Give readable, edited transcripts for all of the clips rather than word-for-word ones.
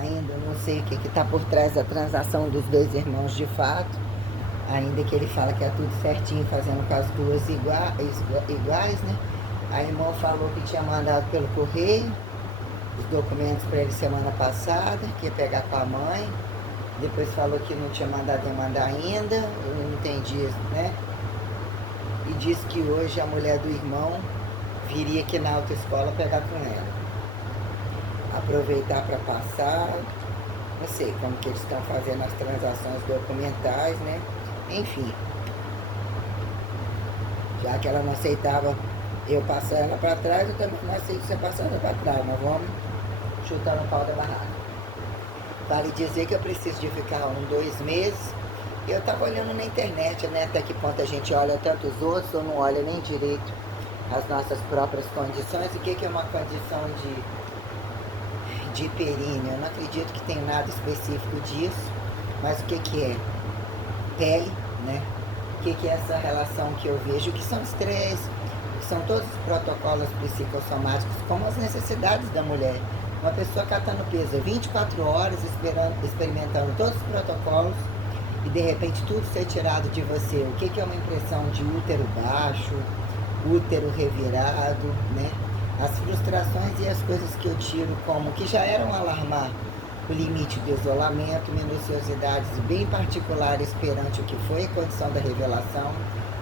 Ainda não sei o que está por trás da transação dos dois irmãos de fato. Ainda que ele fala que é tudo certinho, fazendo com as duas iguais, né? A irmã falou que tinha mandado pelo correio os documentos para ele semana passada, que ia pegar com a mãe. Depois falou que não tinha mandado demandar ainda, eu não entendi, né? E disse que hoje a mulher do irmão viria aqui na autoescola pegar com ela. Aproveitar para passar, não sei como que eles estão fazendo as transações documentais, né? Enfim, já que ela não aceitava eu passar ela para trás, eu também não aceito ser passada para trás, nós vamos chutar no pau da barraca. Vale dizer que eu preciso de ficar 2 meses. Eu estava olhando na internet, né, até que ponto a gente olha tantos outros ou não olha nem direito as nossas próprias condições. O que é uma condição de períneo? Eu não acredito que tem nada específico disso, mas o que é? Pele, né? O que é essa relação que eu vejo? Que são estresse, que são todos os protocolos psicossomáticos, como as necessidades da mulher. Uma pessoa catando peso 24 horas, experimentando todos os protocolos, e de repente tudo ser tirado de você. O que é uma impressão de útero baixo, útero revirado, né? As frustrações e as coisas que eu tiro como que já eram alarmar o limite do isolamento, minuciosidades bem particulares perante o que foi a condição da revelação.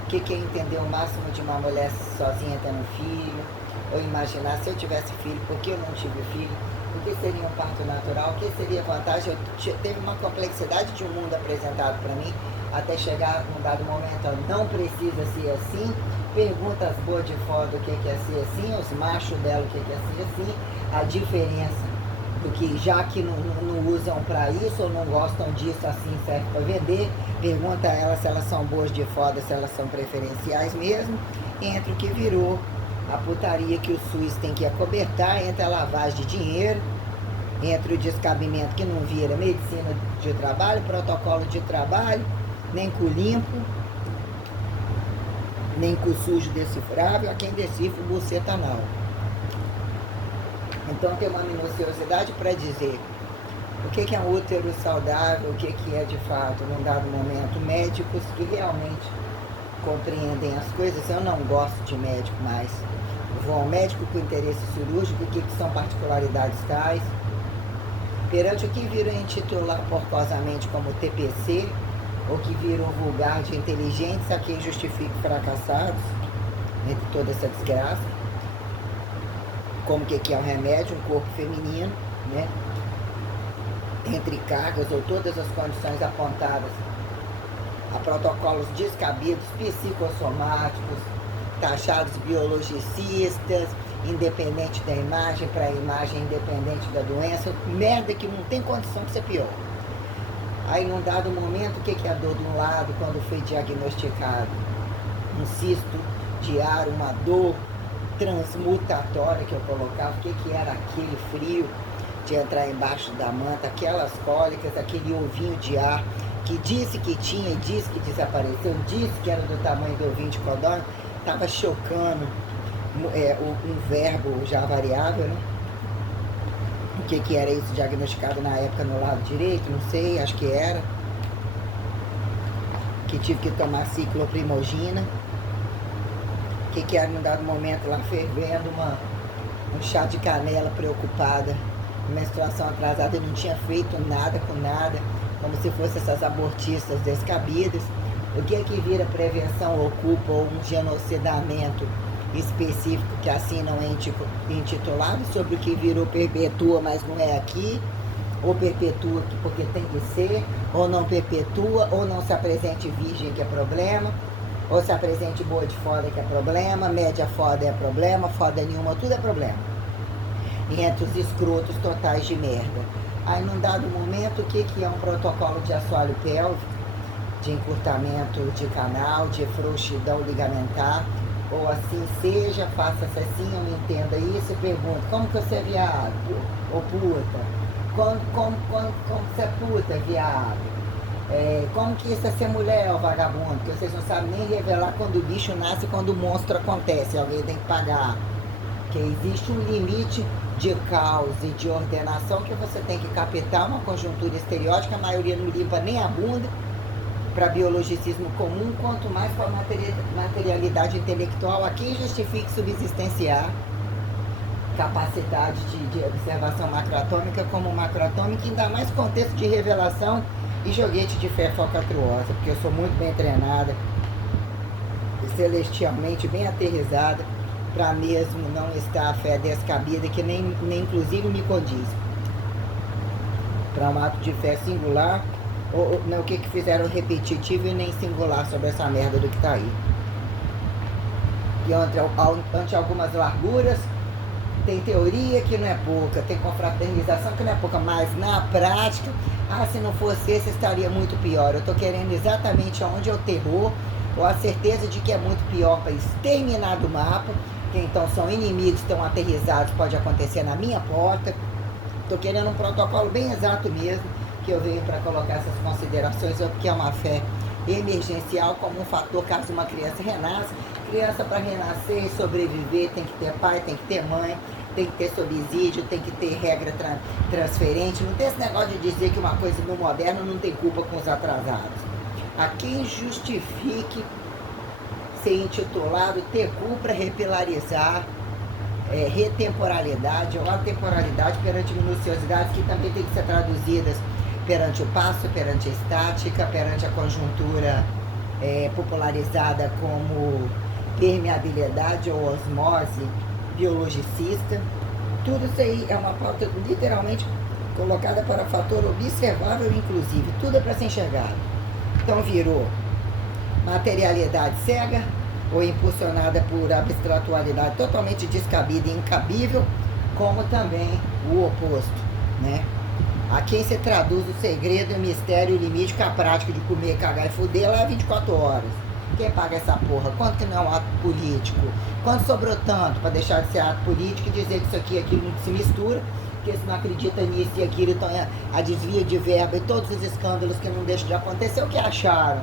O que é entender o máximo de uma mulher sozinha tendo filho, ou imaginar se eu tivesse filho, por que eu não tive filho, o que seria um parto natural, o que seria vantagem. Teve uma complexidade de um mundo apresentado para mim, até chegar num dado momento, não precisa ser assim, perguntas boas de fora do que é ser assim, os machos dela o que é ser assim, a diferença do que já que não usam para isso ou não gostam disso, assim serve para vender. Pergunta a elas se elas são boas de foda, se elas são preferenciais mesmo, entre o que virou a putaria que o SUS tem que acobertar, entre a lavagem de dinheiro, entre o descabimento que não vira medicina de trabalho, protocolo de trabalho, nem com o limpo, nem com o sujo decifrável, a quem decifra o buceta anal. Então tem uma minuciosidade para dizer o que é um útero saudável, o que é de fato, num dado momento, médicos que realmente compreendem as coisas. Eu não gosto de médico mais. Eu vou ao médico com interesse cirúrgico, o que são particularidades tais. Perante o que viram intitular porcosamente como TPC, ou que viram vulgar de inteligentes, a quem justifique fracassados, entre toda essa desgraça. Como que é um remédio, um corpo feminino, né? Entre cargas ou todas as condições apontadas a protocolos descabidos, psicossomáticos, taxados biologicistas, independente da imagem, para a imagem independente da doença, merda que não tem condição de ser pior. Aí num dado momento, o que é a dor de um lado quando foi diagnosticado? Um cisto diário, uma dor transmutatória que eu colocava, o que era aquele frio de entrar embaixo da manta, aquelas cólicas, aquele ovinho de ar que disse que tinha e disse que desapareceu, disse que era do tamanho do ovinho de codorna, estava chocando um verbo já variável, né? O que era isso diagnosticado na época no lado direito, não sei, acho que era, que tive que tomar cicloprimogina. Que era num dado momento lá fervendo um chá de canela preocupada, menstruação atrasada, e não tinha feito nada com nada, como se fossem essas abortistas descabidas. O que vira prevenção ocupa ou um genocidamento específico que assim não é intitulado, sobre o que virou perpetua, mas não é aqui, ou perpetua porque tem que ser, ou não perpetua, ou não se apresente virgem, que é problema, ou se apresente boa de foda, que é problema, média foda é problema, foda nenhuma, tudo é problema. E entre os escrotos totais de merda. Aí num dado momento, o que é um protocolo de assoalho pélvico, de encurtamento de canal, de frouxidão ligamentar, ou assim seja, faça-se assim, eu não entenda isso, e pergunto, como que você é viado, ou puta? Como você é puta, viado? Como que isso é ser mulher, ó vagabundo? Porque vocês não sabem nem revelar quando o bicho nasce e quando o monstro acontece. Alguém tem que pagar. Porque existe um limite de causa e de ordenação que você tem que captar uma conjuntura estereótica, a maioria não limpa nem a bunda para biologicismo comum, quanto mais para materialidade intelectual. A quem justifique subsistenciar capacidade de observação macroatômica como macroatômica, ainda mais contexto de revelação e joguete de fé falcatriosa, porque eu sou muito bem treinada, celestialmente bem aterrizada, para mesmo não estar a fé descabida, que nem inclusive me condiz para um ato de fé singular, ou não, o que fizeram repetitivo e nem singular sobre essa merda do que tá aí. E ante algumas larguras, tem teoria que não é pouca, tem confraternização que não é pouca, mas na prática, se não fosse esse, estaria muito pior. Eu tô querendo exatamente onde é o terror, ou a certeza de que é muito pior para exterminar do mapa, que então são inimigos, estão aterrizados, pode acontecer na minha porta. Estou querendo um protocolo bem exato mesmo, que eu venho para colocar essas considerações, porque é uma fé emergencial como um fator caso uma criança renasça. Criança, para renascer e sobreviver, tem que ter pai, tem que ter mãe, tem que ter subsídio, tem que ter regra transferente. Não tem esse negócio de dizer que uma coisa no moderno não tem culpa com os atrasados. A quem justifique ser intitulado ter culpa repilarizar retemporalidade ou atemporalidade perante minuciosidades que também tem que ser traduzidas perante o passo, perante a estática, perante a conjuntura popularizada como permeabilidade ou osmose biologicista. Tudo isso aí é uma pauta literalmente colocada para fator observável, inclusive. Tudo é para ser enxergado. Então virou materialidade cega ou impulsionada por abstratualidade totalmente descabida e incabível, como também o oposto, né? A quem se traduz o segredo, o mistério e o limite com a prática de comer, cagar e fuder lá 24 horas. Quem paga essa porra? Quanto que não é um ato político? Quanto sobrou tanto para deixar de ser ato político e dizer que isso aqui e aquilo não se mistura? Porque se não acredita nisso e aquilo, então a desvio de verba e todos os escândalos que não deixam de acontecer, o que acharam?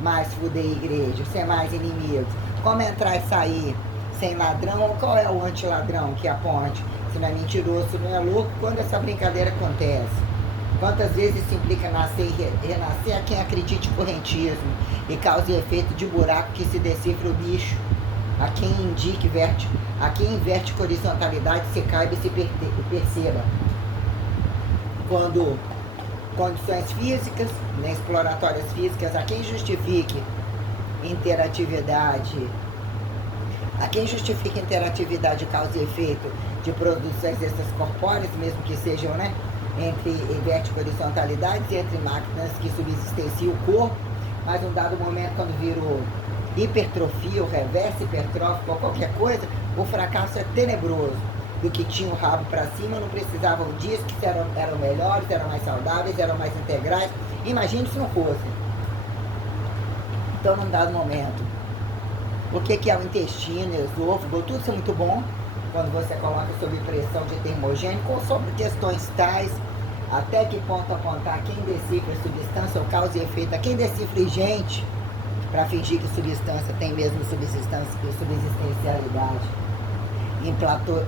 Mais fuder igreja, ser mais inimigos. Como entrar e sair sem ladrão? Qual é o antiladrão que aponte? Se não é mentiroso, se não é louco, quando essa brincadeira acontece? Quantas vezes se implica nascer e renascer a quem acredite em correntismo e causa efeito de buraco que se decifra o bicho? A quem indique vértigo, a quem inverte horizontalidade se caiba e se perceba. Quando condições físicas, né, exploratórias físicas, a quem justifique interatividade, causa e efeito de produções extracorpóreas, mesmo que sejam, né, entre vértigo horizontalidades e entre máquinas que subsistenciam o corpo, mas num dado momento, quando virou hipertrofia, ou reverso hipertrófico, ou qualquer coisa, o fracasso é tenebroso. Do que tinha o rabo para cima, não precisavam disso, que eram melhores, eram mais saudáveis, eram mais integrais. Imagine se não fosse. Então, num dado momento, o que é o intestino, esôfago, tudo isso é muito bom, quando você coloca sob pressão de termogênico, ou sobre questões tais, até que ponto apontar quem decifra substância ou causa e efeito, a quem decifra gente, para fingir que substância tem mesmo subsistencialidade. Em Platô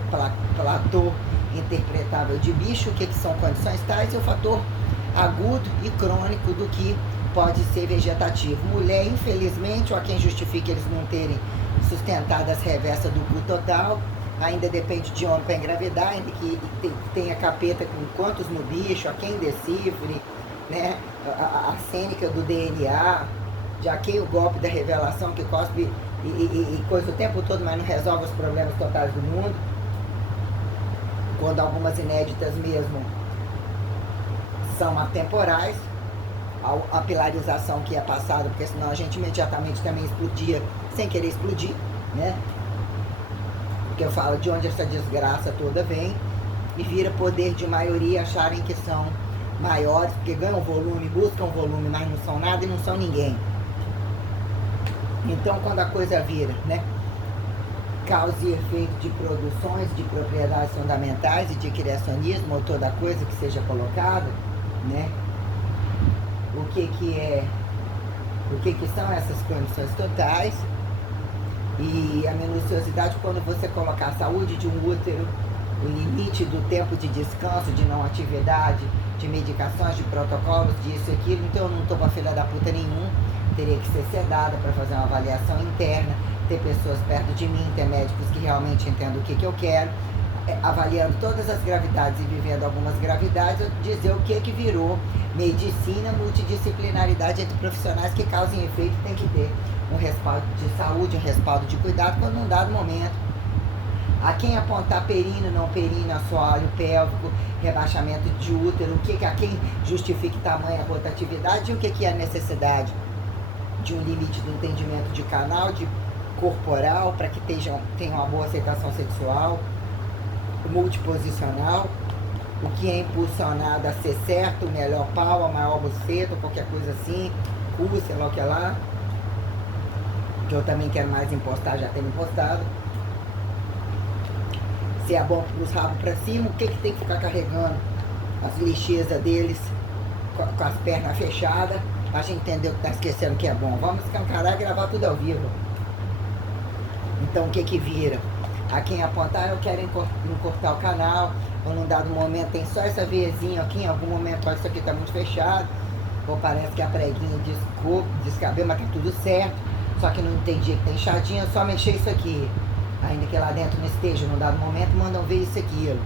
interpretável de bicho, o que são condições tais, e o fator agudo e crônico do que pode ser vegetativo. Mulher, infelizmente, ou a quem justifica eles não terem sustentado as reversas do cu total, ainda depende de homem para engravidar, ainda que tenha capeta com quantos no bicho, a quem decifre, né? A cênica do DNA, de a quem o golpe da revelação que cospe e coisa o tempo todo, mas não resolve os problemas totais do mundo. Quando algumas inéditas mesmo são atemporais, a pilarização que é passada, porque senão a gente imediatamente também explodia sem querer explodir, né? Porque eu falo de onde essa desgraça toda vem e vira poder de maioria acharem que são maiores, porque ganham volume, buscam volume, mas não são nada e não são ninguém. Então, quando a coisa vira, né, causa e efeito de produções, de propriedades fundamentais e de criacionismo, ou toda coisa que seja colocada, né, o que são essas condições totais, e a minuciosidade quando você colocar a saúde de um útero o limite do tempo de descanso, de não atividade, de medicações, de protocolos, disso e aquilo. Então eu não estou pra filha da puta nenhum. Teria que ser sedada para fazer uma avaliação interna, ter pessoas perto de mim, ter médicos que realmente entendam o que eu quero, avaliando todas as gravidades e vivendo algumas gravidades, eu dizer o que virou medicina, multidisciplinaridade entre profissionais que causem efeito. Tem que ter um respaldo de saúde, um respaldo de cuidado quando num dado momento. A quem apontar períneo, não períneo, assoalho pélvico, rebaixamento de útero, a quem justifique tamanha rotatividade e o que é a necessidade de um limite do entendimento de canal, de corporal, para que tenha uma boa aceitação sexual, multiposicional, o que é impulsionado a ser certo, o melhor pau, a maior buceta, qualquer coisa assim, sei lá o que é lá, que eu também quero mais impostar, já tenho impostado. Se é bom para os rabos para cima, o que tem que ficar carregando as lixezas deles com as pernas fechadas, a gente entendeu que tá esquecendo que é bom. Vamos escancarar e gravar tudo ao vivo. Então o que vira? A quem apontar, eu quero encurtar o canal, ou num dado momento tem só essa veiazinha aqui, em algum momento isso aqui tá muito fechado, ou parece que a preguinha descabeu, mas tá tudo certo, só que não entendi que tem inchadinha, só mexer isso aqui. Ainda que lá dentro não esteja, num dado momento mandam ver isso aqui,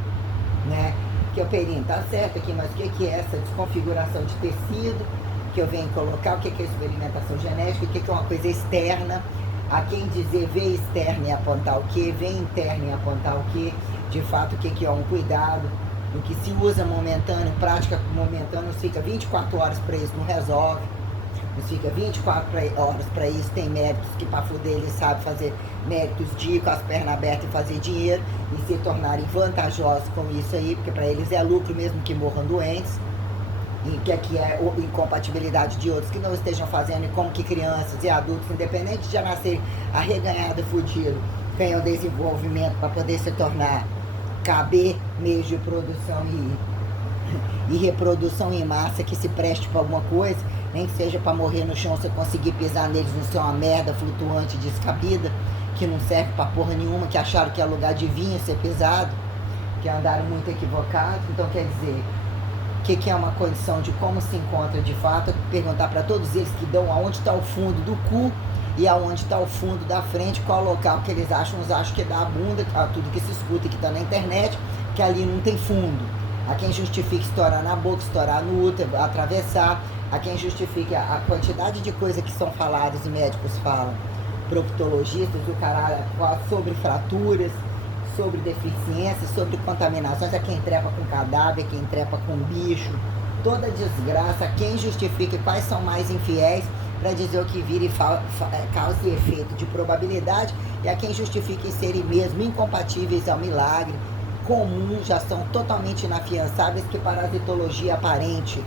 né? Que o períneo tá certo aqui, mas o que é essa desconfiguração de tecido que eu venho colocar, o que é experimentação genética, o que é uma coisa externa, a quem dizer ver externo e apontar o que, ver interno e apontar o que, de fato o que é um cuidado, o que se usa momentâneo, prática momentânea, fica 24 horas para isso, não resolve, não fica 24 horas para isso, tem médicos que para fuder eles sabem fazer médicos de ir com as pernas abertas e fazer dinheiro e se tornarem vantajosos com isso aí, porque para eles é lucro mesmo que morram doentes. E que aqui é incompatibilidade de outros que não estejam fazendo, e como que crianças e adultos, independente de já nascerem arreganhado, fudido, tenham desenvolvimento para poder se tornar, caber meios de produção e reprodução em massa que se preste para alguma coisa, nem que seja para morrer no chão, você conseguir pisar neles, não ser uma merda flutuante, descabida, que não serve para porra nenhuma, que acharam que é lugar de vinho ser pisado, que andaram muito equivocados. Então quer dizer, o que é uma condição de como se encontra de fato, perguntar para todos eles que dão aonde está o fundo do cu e aonde está o fundo da frente, qual local que eles acham, uns acham que é da bunda, tudo que se escuta e que está na internet, que ali não tem fundo. A quem justifica estourar na boca, estourar no útero, atravessar, a quem justifica a quantidade de coisas que são faladas e médicos falam, proctologistas, o caralho, sobre fraturas, sobre deficiências, sobre contaminações, a quem trepa com cadáver, quem trepa com bicho, toda desgraça, quem justifica quais são mais infiéis para dizer o que vira e causa e efeito de probabilidade, e a quem justifica serem mesmo incompatíveis ao milagre comum, já são totalmente inafiançáveis, que parasitologia aparente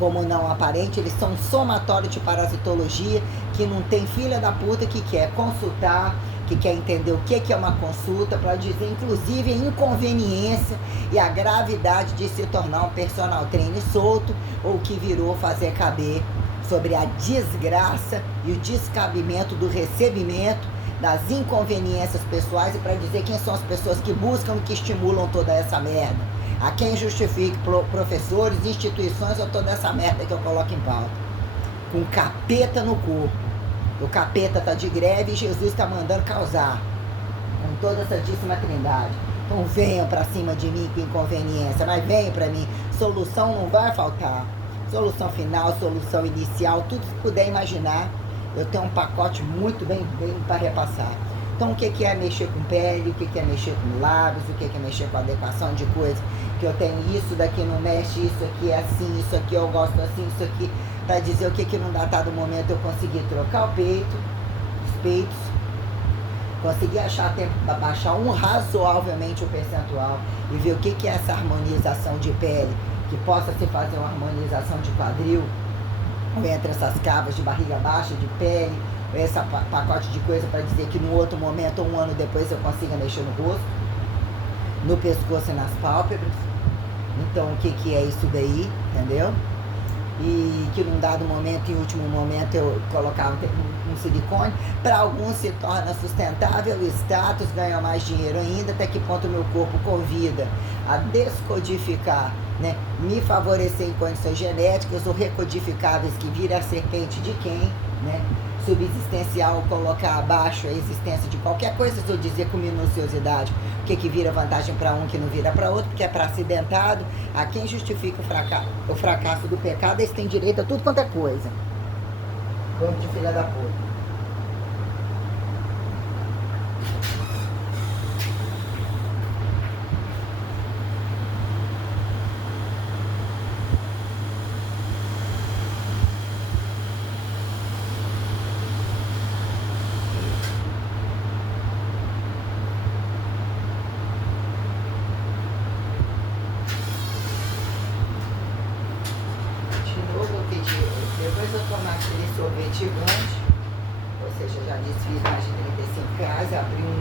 como não aparente, eles são um somatório de parasitologia que não tem filha da puta que quer consultar, que quer entender o que é uma consulta, para dizer inclusive a inconveniência e a gravidade de se tornar um personal trainer solto, ou que virou fazer caber sobre a desgraça e o descabimento do recebimento das inconveniências pessoais, e para dizer quem são as pessoas que buscam e que estimulam toda essa merda. A quem justifique professores, instituições ou toda essa merda que eu coloco em pauta. Com capeta no corpo. O capeta tá de greve e Jesus tá mandando causar. Com toda essa santíssima trindade. Então venham pra cima de mim com inconveniência, mas venham pra mim. Solução não vai faltar. Solução final, solução inicial, tudo que puder imaginar. Eu tenho um pacote muito bem para repassar. Então o que é mexer com pele, o que é mexer com lábios, o que é mexer com adequação de coisas, que eu tenho isso daqui não mexe, isso aqui é assim, isso aqui eu gosto assim, isso aqui, para dizer o que num datado momento eu consegui trocar o peito, os peitos, consegui achar tempo para baixar razoavelmente o percentual e ver o que é essa harmonização de pele, que possa se fazer uma harmonização de quadril, ou entre essas cavas de barriga baixa, de pele, esse pacote de coisa para dizer que no outro momento, um ano depois, eu consiga mexer no rosto, no pescoço e nas pálpebras. Então, o que é isso daí, entendeu? e que num dado momento, em último momento, eu colocava um silicone. Para alguns se torna sustentável, o status, ganha mais dinheiro ainda, até que ponto o meu corpo convida a descodificar, né? Me favorecer em condições genéticas ou recodificáveis que vira a serpente de quem, né? Subsistencial, colocar abaixo a existência de qualquer coisa, se eu dizer com minuciosidade o que vira vantagem para um que não vira para outro, porque é para acidentado. A quem justifica o fracasso do pecado, eles têm direito a tudo quanto é coisa. Vamos de filha da puta. Depois eu tomar aquele sorvete grande, ou seja, já desfiz mais de 35 reais, abri um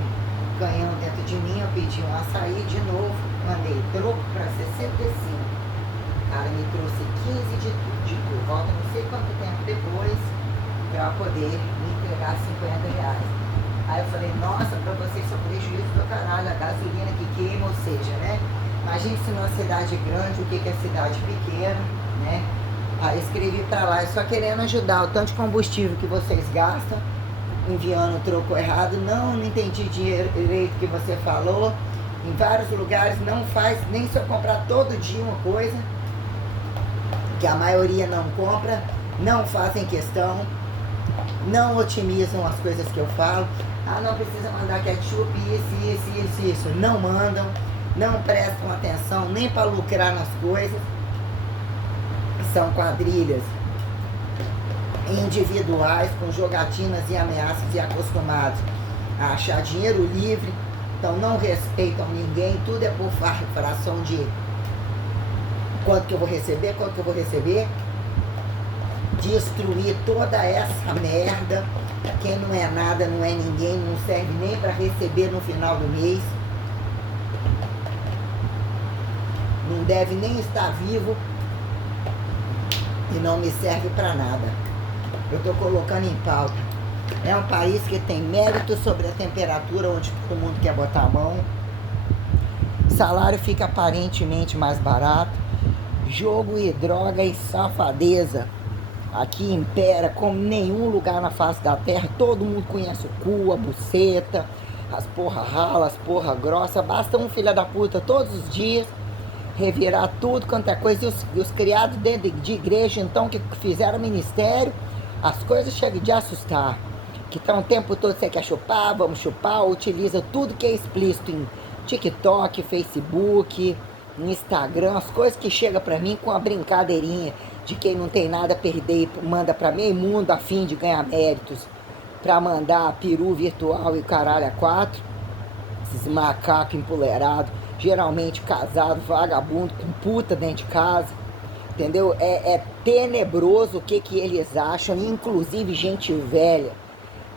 canhão dentro de mim, eu pedi um açaí de novo, mandei troco para 65. O cara me trouxe 15 de tudo, volta não sei quanto tempo depois para poder me entregar 50 reais. Aí eu falei, nossa, para vocês isso é um prejuízo do caralho, a gasolina que queima, ou seja, né? Imagine se numa cidade grande, o que é cidade pequena, né? Aí escrevi para lá, só querendo ajudar, o tanto de combustível que vocês gastam, enviando o troco errado, não entendi direito que você falou, em vários lugares não faz, nem se eu comprar todo dia uma coisa, que a maioria não compra, não fazem questão, não otimizam as coisas que eu falo, não precisa mandar ketchup, isso, não mandam, não prestam atenção nem para lucrar nas coisas. São quadrilhas individuais com jogatinas e ameaças e acostumados a achar dinheiro livre, então não respeitam ninguém, tudo é por fração de quanto que eu vou receber, destruir toda essa merda, quem não é nada, não é ninguém, não serve nem para receber no final do mês, não deve nem estar vivo, e não me serve para nada. Eu estou colocando em pauta. É um país que tem mérito sobre a temperatura, onde todo mundo quer botar a mão. Salário fica aparentemente mais barato. Jogo e droga e safadeza aqui impera como nenhum lugar na face da terra. Todo mundo conhece o cu, a buceta, as porra rala, as porra grossa. Basta um filho da puta todos os dias revirar tudo quanto é coisa, e os criados dentro de igreja, então, que fizeram ministério, as coisas chegam de assustar, que estão o tempo todo, você quer chupar, vamos chupar, utiliza tudo que é explícito em TikTok, Facebook, Instagram, as coisas que chegam pra mim com a brincadeirinha de quem não tem nada a perder e manda pra meio mundo a fim de ganhar méritos, pra mandar peru virtual e caralho a quatro, esses macacos empoleirados, geralmente casado, vagabundo, com puta dentro de casa, entendeu? É tenebroso o que eles acham, inclusive gente velha,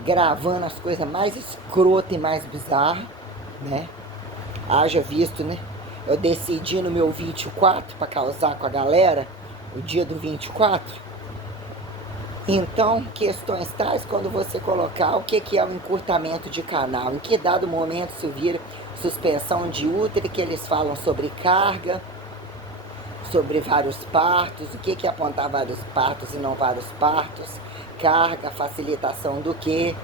gravando as coisas mais escrotas e mais bizarras, né? Haja visto, né? Eu decidi no meu 24 para causar com a galera, o dia do 24. Então, questões tais, quando você colocar o que é o encurtamento de canal, em que dado momento isso vira suspensão de útero, que eles falam sobre carga, sobre vários partos, o que é apontar vários partos e não vários partos, carga, facilitação do que.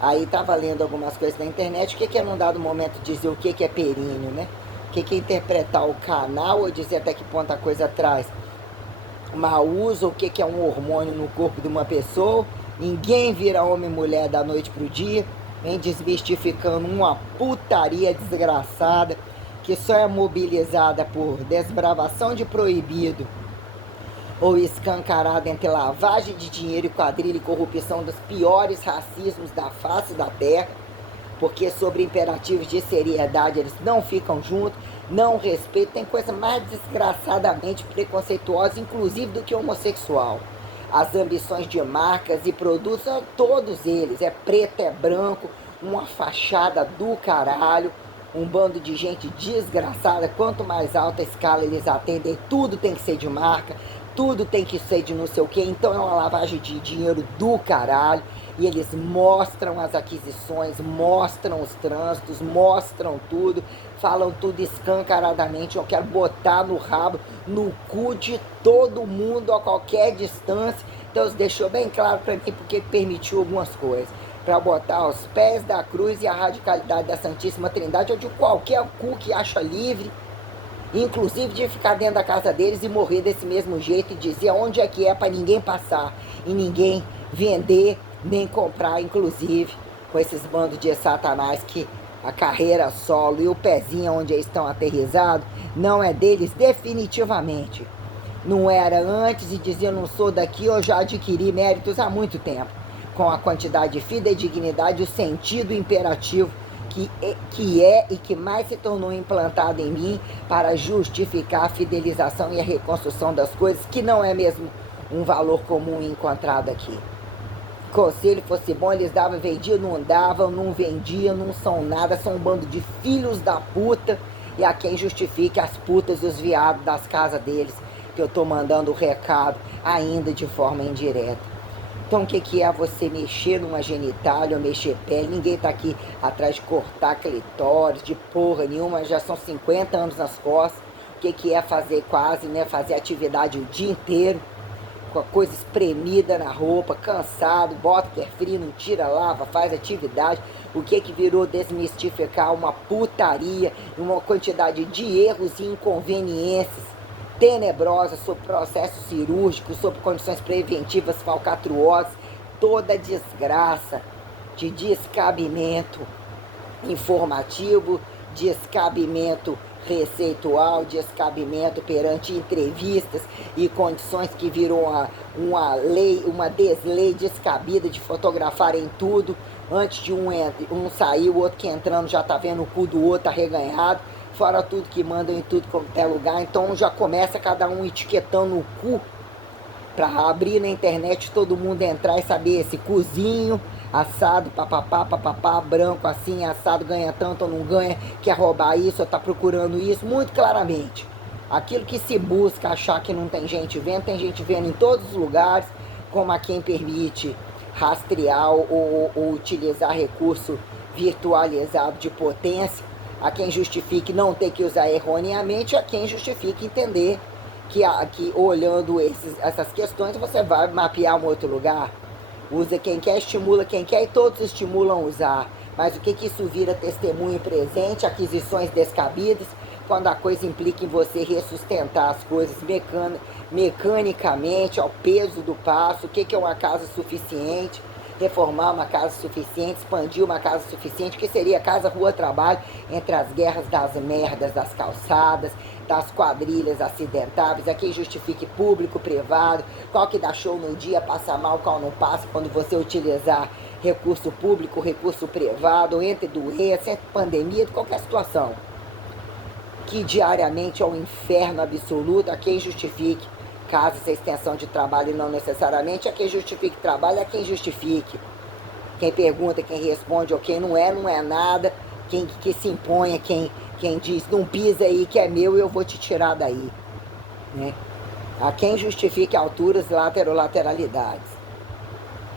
Aí tava lendo algumas coisas na internet, o que é num dado momento dizer o que é períneo, né? O que é interpretar o canal ou dizer até que ponto a coisa traz mau uso, o que é um hormônio no corpo de uma pessoa. Ninguém vira homem e mulher da noite pro dia, vem desmistificando uma putaria desgraçada que só é mobilizada por desbravação de proibido ou escancarada entre lavagem de dinheiro e quadrilha e corrupção dos piores racismos da face da terra, porque sobre imperativos de seriedade eles não ficam juntos, não respeitam, tem coisa mais desgraçadamente preconceituosa, inclusive do que homossexual. As ambições de marcas e produtos, todos eles, é preto, é branco, uma fachada do caralho, um bando de gente desgraçada, quanto mais alta a escala eles atendem, tudo tem que ser de marca, tudo tem que ser de não sei o quê, então é uma lavagem de dinheiro do caralho. E eles mostram as aquisições, mostram os trânsitos, mostram tudo, falam tudo escancaradamente. Eu quero botar no rabo, no cu de todo mundo a qualquer distância. Deus deixou bem claro para mim porque permitiu algumas coisas. Para botar aos pés da cruz e a radicalidade da Santíssima Trindade, ou de qualquer cu que acha livre, inclusive de ficar dentro da casa deles e morrer desse mesmo jeito e dizer onde é que é para ninguém passar e ninguém vender nem comprar, inclusive com esses bandos de satanás que a carreira solo e o pezinho onde eles estão aterrizados não é deles definitivamente. Não era antes e dizia não sou daqui, eu já adquiri méritos há muito tempo, com a quantidade de fidedignidade e o sentido imperativo que é e que mais se tornou implantado em mim para justificar a fidelização e a reconstrução das coisas, que não é mesmo um valor comum encontrado aqui. Conselho fosse bom, eles davam, vendiam, não davam, não vendiam, não são nada, são um bando de filhos da puta, e a quem justifique as putas e os viados das casas deles, que eu tô mandando o recado ainda de forma indireta. Então o que é você mexer numa genitália ou mexer pele? Ninguém tá aqui atrás de cortar clitóris, de porra nenhuma, já são 50 anos nas costas. O que é fazer quase, né, fazer atividade o dia inteiro, com a coisa espremida na roupa, cansado, bota que é frio, não tira, lava, faz atividade. O que virou desmistificar uma putaria, uma quantidade de erros e inconveniências tenebrosas sobre processos cirúrgicos, sobre condições preventivas falcatruosas, toda desgraça de descabimento informativo, descabimento receitual, descabimento perante entrevistas e condições que virou uma lei, uma deslei descabida de fotografar em tudo, antes de um sair, o outro que entrando já tá vendo o cu do outro arreganhado, fora tudo que mandam em tudo como é lugar, então já começa cada um etiquetando o cu para abrir na internet, todo mundo entrar e saber esse cozinho assado, papapá, branco assim, assado, ganha tanto ou não ganha, quer roubar isso ou tá procurando isso, muito claramente. Aquilo que se busca achar que não tem gente vendo em todos os lugares, como a quem permite rastrear ou utilizar recurso virtualizado de potência, a quem justifique não ter que usar erroneamente, a quem justifique entender que olhando essas questões você vai mapear um outro lugar. Usa quem quer, estimula quem quer e todos estimulam a usar. Mas o que isso vira testemunho presente, aquisições descabidas, quando a coisa implica em você ressustentar as coisas mecanicamente, ao peso do passo, o que é uma casa suficiente, reformar uma casa suficiente, expandir uma casa suficiente, que seria casa, rua, trabalho, entre as guerras das merdas, das calçadas, das quadrilhas acidentáveis, a quem justifique público, privado, qual que dá show no dia, passa mal, qual não passa, quando você utilizar recurso público, recurso privado, entre doença, entre pandemia, de qualquer situação, que diariamente é um inferno absoluto, a quem justifique casa, essa extensão de trabalho e não necessariamente, a quem justifique trabalho, a quem justifique. Quem pergunta, quem responde, ou quem não é nada, quem que se impõe, quem diz, não pisa aí que é meu e eu vou te tirar daí. Né? A quem justifique alturas, lateralidades,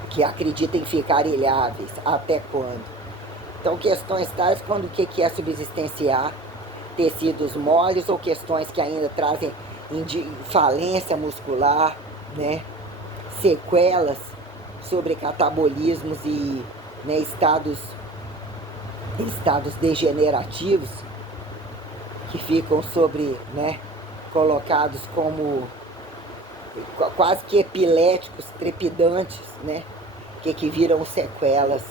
que acredita em ficar ilháveis, até quando? Então questões tais quando o que é subsistenciar, tecidos moles ou questões que ainda trazem falência muscular, né? Sequelas sobre catabolismos e, né, estados degenerativos que ficam sobre, né, colocados como quase que epiléticos, trepidantes, né, que viram sequelas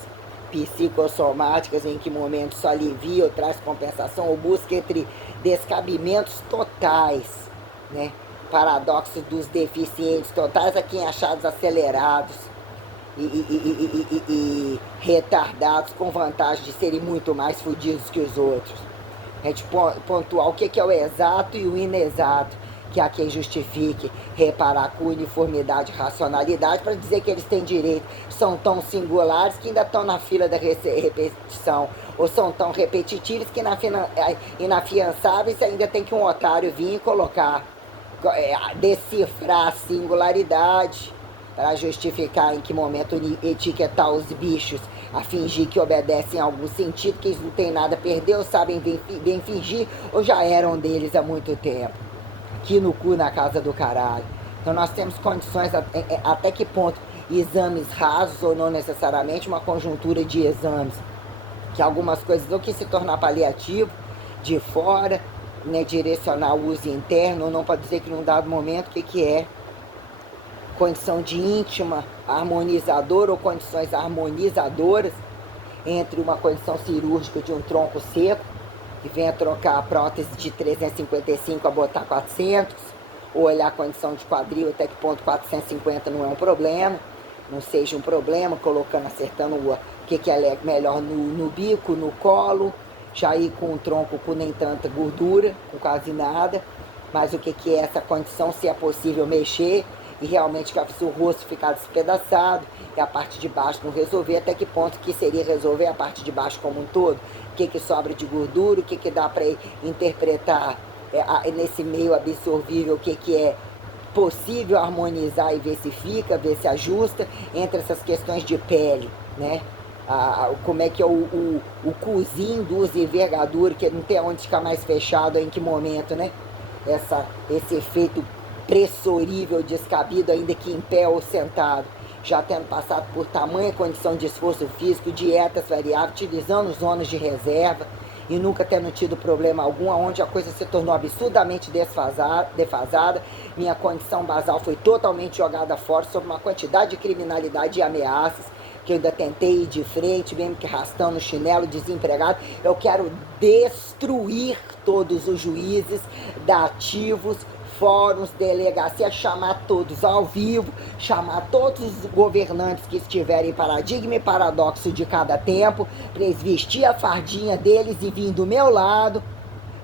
psicossomáticas em que momentos só alivia ou traz compensação ou busca entre descabimentos totais, né, paradoxos dos deficientes totais a quem achados acelerados e retardados com vantagem de serem muito mais fodidos que os outros. A gente pontuar o que é o exato e o inexato, que há quem justifique reparar com uniformidade e racionalidade para dizer que eles têm direito, são tão singulares que ainda estão na fila da repetição, ou são tão repetitivos que inafiançáveis ainda tem que um otário vir e colocar decifrar a singularidade, para justificar em que momento etiquetar os bichos, a fingir que obedecem a algum sentido, que eles não têm nada a perder, ou sabem bem fingir, ou já eram deles há muito tempo. Aqui no cu, na casa do caralho. Então nós temos condições, até que ponto exames rasos, ou não necessariamente uma conjuntura de exames, que algumas coisas do que se tornar paliativo, de fora, né, direcionar o uso interno, ou não, para dizer que num dado momento, o que é condição de íntima harmonizadora ou condições harmonizadoras entre uma condição cirúrgica de um tronco seco, que venha trocar a prótese de 355 a botar 400, ou olhar a condição de quadril, até que ponto 450 não é um problema, não seja um problema, colocando, acertando o que é melhor no bico, no colo, já ir com um tronco com nem tanta gordura, com quase nada, mas o que é essa condição, se é possível mexer, e realmente se o rosto ficar despedaçado, e a parte de baixo não resolver, até que ponto que seria resolver a parte de baixo como um todo, o que sobra de gordura, o que dá para interpretar nesse meio absorvível, o que é possível harmonizar e ver se fica, ver se ajusta, entre essas questões de pele, né? Como é que é o cozinho dos envergadura, que não tem onde ficar mais fechado, em que momento, né? Esse efeito pressorível, descabido, ainda que em pé ou sentado, já tendo passado por tamanha condição de esforço físico, dietas variáveis, utilizando zonas de reserva e nunca tendo tido problema algum, onde a coisa se tornou absurdamente defasada, minha condição basal foi totalmente jogada fora sob uma quantidade de criminalidade e ameaças, que eu ainda tentei ir de frente, mesmo que arrastando o chinelo, desempregado. Eu quero destruir todos os juízes dativos, fóruns, delegacia, chamar todos ao vivo, chamar todos os governantes que estiverem paradigma e paradoxo de cada tempo, para eles vestir a fardinha deles e vir do meu lado,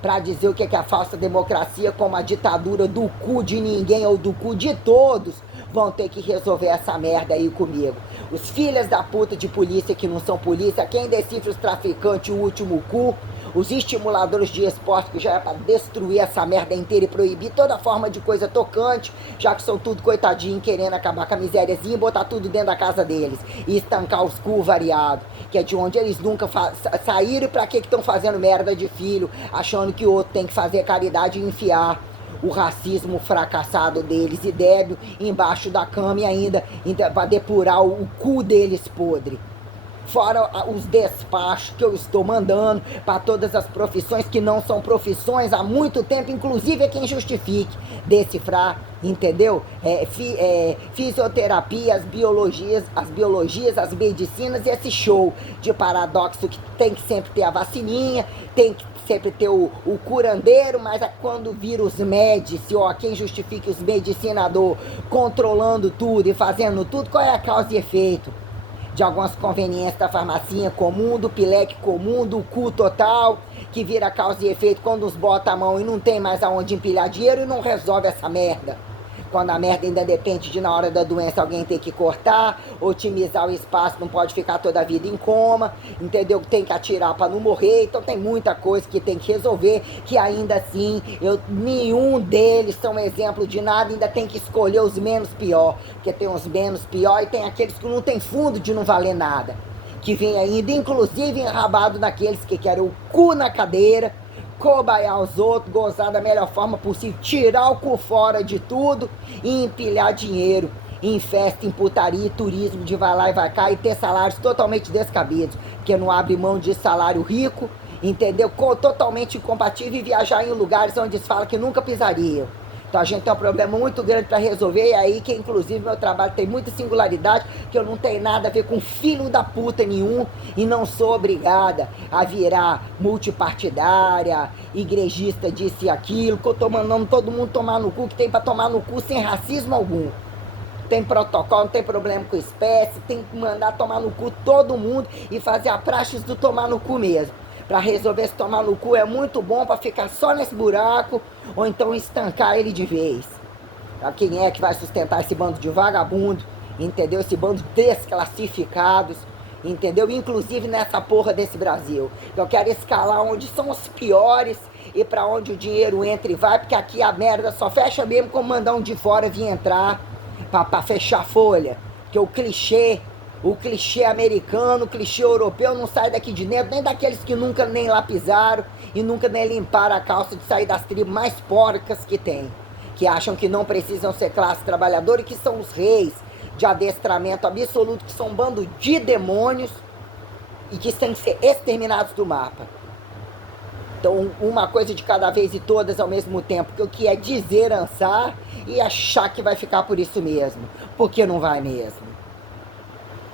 para dizer o que é a falsa democracia, como a ditadura do cu de ninguém ou do cu de todos, vão ter que resolver essa merda aí comigo. Os filhos da puta de polícia que não são polícia, quem decifra os traficantes, o último cu, os estimuladores de esporte, que já é para destruir essa merda inteira e proibir toda forma de coisa tocante, já que são tudo coitadinho, querendo acabar com a misériazinha e botar tudo dentro da casa deles e estancar os cu variados, que é de onde eles nunca saíram, e pra que estão fazendo merda de filho, achando que o outro tem que fazer caridade e enfiar o racismo fracassado deles e débil embaixo da cama, e ainda para depurar o cu deles podre. Fora os despachos que eu estou mandando para todas as profissões que não são profissões há muito tempo, inclusive é quem justifique decifrar, entendeu? Fisioterapia, as biologias, as medicinas, e esse show de paradoxo que tem que sempre ter a vacininha, tem que sempre ter o curandeiro, mas quando vira os médicos, ó, quem justifique os medicinadores controlando tudo e fazendo tudo, qual é a causa e efeito? De algumas conveniências da farmacinha comum, do pileque comum, do cu total, que vira causa e efeito quando os bota a mão e não tem mais aonde empilhar dinheiro e não resolve essa merda. Quando a merda ainda depende de, na hora da doença, alguém ter que cortar, otimizar o espaço, não pode ficar toda a vida em coma, entendeu? Tem que atirar para não morrer, então tem muita coisa que tem que resolver, que ainda assim, nenhum deles são exemplo de nada, ainda tem que escolher os menos pior, porque tem os menos pior e tem aqueles que não tem fundo de não valer nada, que vem ainda, inclusive, enrabado naqueles que querem o cu na cadeira, cobaiar os outros, gozar da melhor forma possível, tirar o cu fora de tudo e empilhar dinheiro em festa, em putaria, turismo de vai lá e vai cá, e ter salários totalmente descabidos, porque não abre mão de salário rico, entendeu? Totalmente incompatível, e viajar em lugares onde eles falam que nunca pisariam. Então a gente tem um problema muito grande para resolver, e aí que inclusive meu trabalho tem muita singularidade, que eu não tenho nada a ver com filho da puta nenhum, e não sou obrigada a virar multipartidária, igrejista, disso e aquilo, que eu tô mandando todo mundo tomar no cu, que tem para tomar no cu sem racismo algum. Tem protocolo, não tem problema com espécie, tem que mandar tomar no cu todo mundo e fazer a praxe do tomar no cu mesmo. Para resolver se tomar no cu é muito bom, para ficar só nesse buraco, ou então estancar ele de vez. Pra quem é que vai sustentar esse bando de vagabundo, entendeu? Esse bando de desclassificados, entendeu? Inclusive nessa porra desse Brasil. Eu quero escalar onde são os piores e para onde o dinheiro entra e vai, porque aqui a merda só fecha mesmo como mandar um de fora vir entrar para fechar a folha. Porque o clichê americano, o clichê europeu não sai daqui de dentro, nem daqueles que nunca nem lá pisaram e nunca nem limparam a calça de sair das tribos mais porcas que tem, que acham que não precisam ser classe trabalhadora e que são os reis de adestramento absoluto, que são um bando de demônios e que têm que ser exterminados do mapa. Então, uma coisa de cada vez e todas ao mesmo tempo, que o que é desesperançar e achar que vai ficar por isso mesmo, porque não vai mesmo.